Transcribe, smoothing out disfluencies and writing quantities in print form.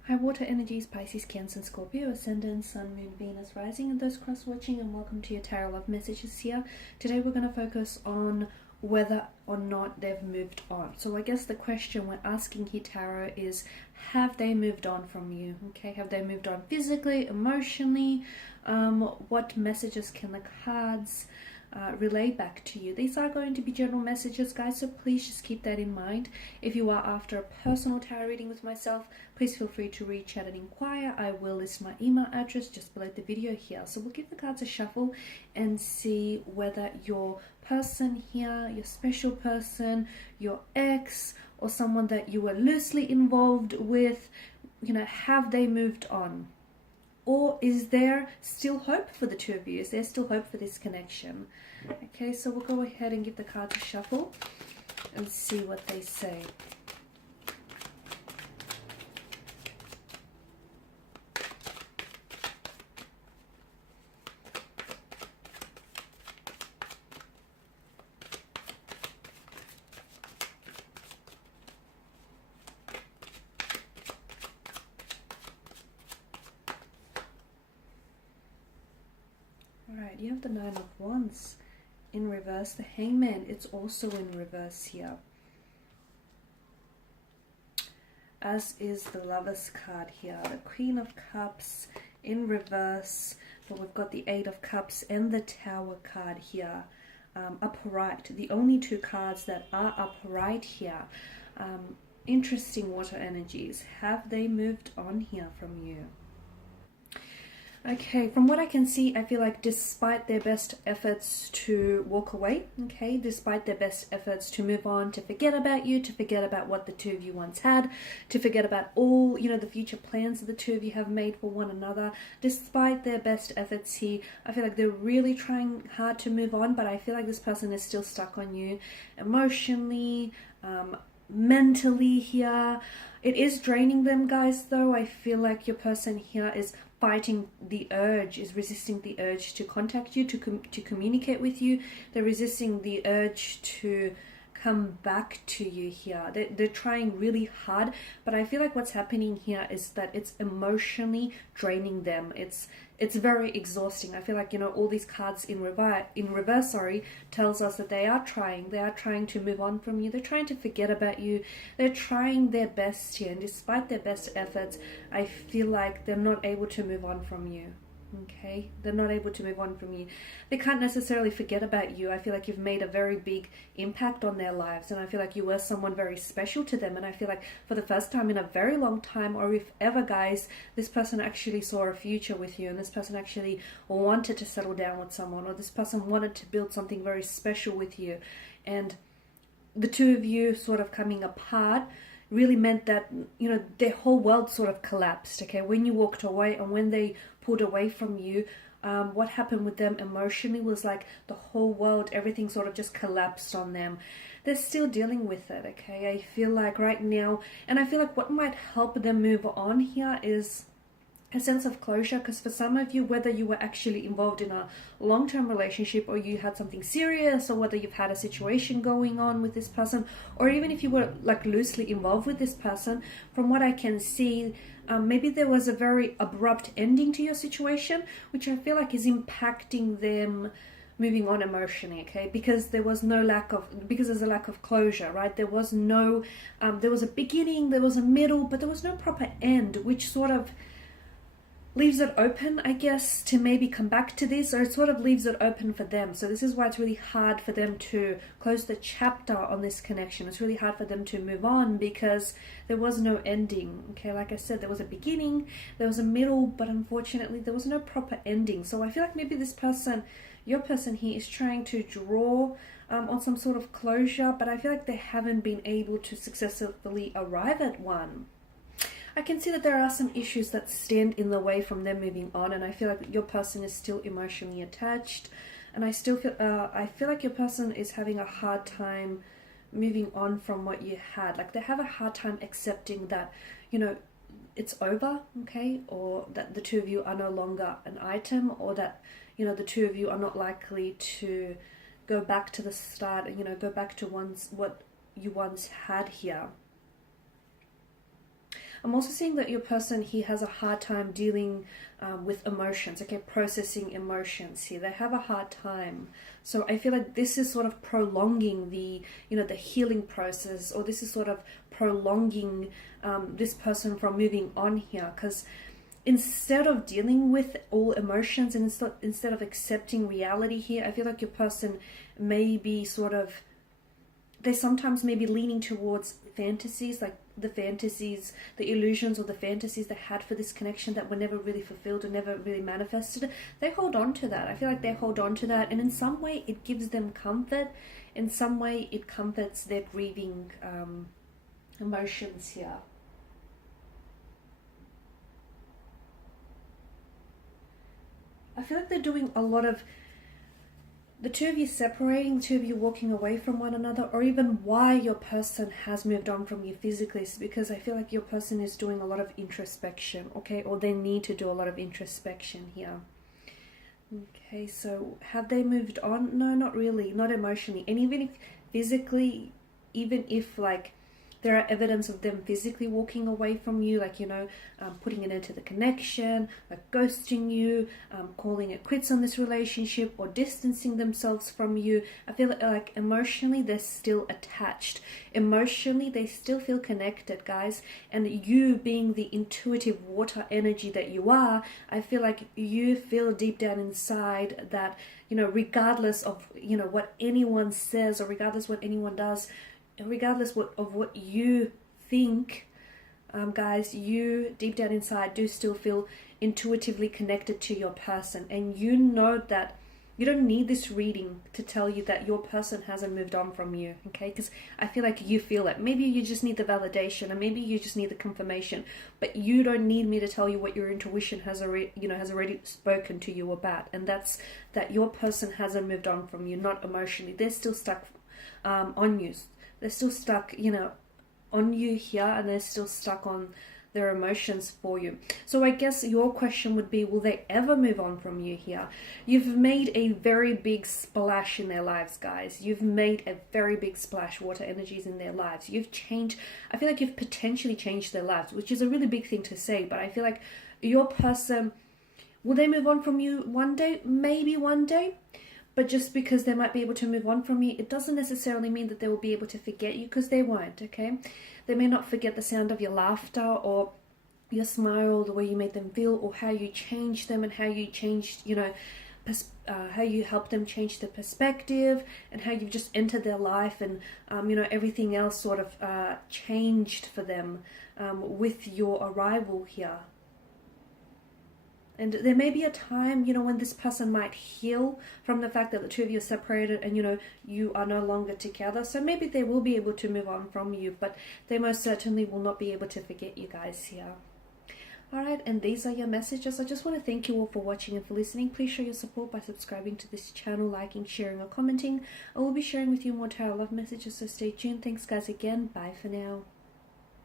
Hi, water energies, Pisces, Cancer, and Scorpio, Ascendant, Sun, Moon, Venus, Rising, and those cross-watching, and welcome to your Tarot Love Messages here. Today we're going to focus on whether or not they've moved on. So I guess the question we're asking here, Tarot, is have they moved on from you? Okay, have they moved on physically, emotionally? What messages can the cards relay back to you? These are going to be general messages, guys, so please just keep that in mind. If you are after a personal tarot reading with myself, please feel free to reach out and inquire. I will list my email address just below the video here. So we'll give the cards a shuffle and see whether your person here, your special person, your ex, or someone that you were loosely involved with, have they moved on? Or is there still hope for the two of you? Is there still hope for this connection? Okay, so we'll go ahead and give the cards a shuffle and see what they say. Alright, you have the Nine of Wands in reverse. The Hangman, it's also in reverse here. As is the Lover's card here. The Queen of Cups in reverse. But we've got the Eight of Cups and the Tower card here. Upright. The only two cards that are upright here. Interesting water energies. Have they moved on here from you? Okay, from what I can see, I feel like despite their best efforts to walk away, okay, despite their best efforts to move on, to forget about you, to forget about what the two of you once had, to forget about all, the future plans that the two of you have made for one another, despite their best efforts here, I feel like they're really trying hard to move on, but I feel like this person is still stuck on you emotionally, mentally here. It is draining them, guys, though. I feel like your person here is fighting the urge, is resisting the urge to contact you, to communicate with you. They're resisting the urge to come back to you here. They're trying really hard, but I feel like what's happening here is that it's emotionally draining them. It's very exhausting. I feel like, all these cards in reverse, tells us that they are trying to move on from you. They're trying to forget about you. They're trying their best here, and despite their best efforts, I feel like they're not able to move on from you. Okay, they're not able to move on from you. They can't necessarily forget about you. I feel like you've made a very big impact on their lives, and I feel like you were someone very special to them. And I feel like for the first time in a very long time, or if ever, guys, this person actually saw a future with you, and this person actually wanted to settle down with someone, or this person wanted to build something very special with you. And the two of you sort of coming apart really meant that, their whole world sort of collapsed, okay? When you walked away and when they pulled away from you, what happened with them emotionally was like the whole world, everything sort of just collapsed on them. They're still dealing with it, okay? I feel like right now, and I feel like what might help them move on here is a sense of closure, because for some of you, whether you were actually involved in a long-term relationship, or you had something serious, or whether you've had a situation going on with this person, or even if you were like loosely involved with this person, from what I can see, maybe there was a very abrupt ending to your situation, which I feel like is impacting them moving on emotionally, okay? Because there's a lack of closure, right? There was no, there was a beginning, there was a middle, but there was no proper end, which sort of leaves it open, I guess, to maybe come back to this, or it sort of leaves it open for them. So this is why it's really hard for them to close the chapter on this connection. It's really hard for them to move on because there was no ending, okay? Like I said, there was a beginning, there was a middle, but unfortunately there was no proper ending. So I feel like maybe this person, your person here, is trying to draw on some sort of closure, but I feel like they haven't been able to successfully arrive at one. I can see that there are some issues that stand in the way from them moving on, and I feel like your person is still emotionally attached, and I feel like your person is having a hard time moving on from what you had. Like they have a hard time accepting that, it's over, okay, or that the two of you are no longer an item, or that, the two of you are not likely to go back to the start and, go back to what you once had here. I'm also seeing that your person, he has a hard time dealing with emotions, okay, processing emotions here. They have a hard time. So I feel like this is sort of prolonging the, you know, the healing process, or this is sort of prolonging this person from moving on here, because instead of dealing with all emotions and instead of accepting reality here, I feel like your person may be sort of, they sometimes may be leaning towards fantasies, like the fantasies, the illusions or the fantasies they had for this connection that were never really fulfilled or never really manifested. They hold on to that. I feel like they hold on to that, and in some way it gives them comfort. In some way it comforts their grieving emotions here. I feel like they're doing a lot of, the two of you separating, the two of you walking away from one another, or even why your person has moved on from you physically, is because I feel like your person is doing a lot of introspection, okay, or they need to do a lot of introspection here. Okay, so have they moved on? No, not really, not emotionally. And even if physically, even if like there are evidence of them physically walking away from you, like, you know, putting an end to the connection, like ghosting you, calling it quits on this relationship, or distancing themselves from you. I feel like emotionally they're still attached. Emotionally they still feel connected, guys. And you, being the intuitive water energy that you are, I feel like you feel deep down inside that, you know, regardless of, you know, what anyone says, or regardless what anyone does, regardless of what you think, guys, you deep down inside do still feel intuitively connected to your person. And you know that you don't need this reading to tell you that your person hasn't moved on from you, okay? Because I feel like you feel it. Maybe you just need the validation, and maybe you just need the confirmation, but you don't need me to tell you what your intuition has already, you know, has already spoken to you about. And that's that your person hasn't moved on from you, not emotionally. They're still stuck on you. They're still stuck, you know, on you here, and they're still stuck on their emotions for you. So I guess your question would be, will they ever move on from you here? You've made a very big splash in their lives, guys. You've made a very big splash, water energies in their lives. You've changed, I feel like you've potentially changed their lives, which is a really big thing to say, but I feel like your person, will they move on from you one day? Maybe one day. But just because they might be able to move on from you, it doesn't necessarily mean that they will be able to forget you, because they won't, okay? They may not forget the sound of your laughter, or your smile, the way you made them feel, or how you changed them, and how you changed, you know, how you helped them change their perspective, and how you've just entered their life, and, you know, everything else sort of changed for them with your arrival here. And there may be a time, you know, when this person might heal from the fact that the two of you are separated, and, you know, you are no longer together. So maybe they will be able to move on from you, but they most certainly will not be able to forget you guys here. Alright, and these are your messages. I just want to thank you all for watching and for listening. Please show your support by subscribing to this channel, liking, sharing, or commenting. I will be sharing with you more tarot love messages, so stay tuned. Thanks, guys, again. Bye for now.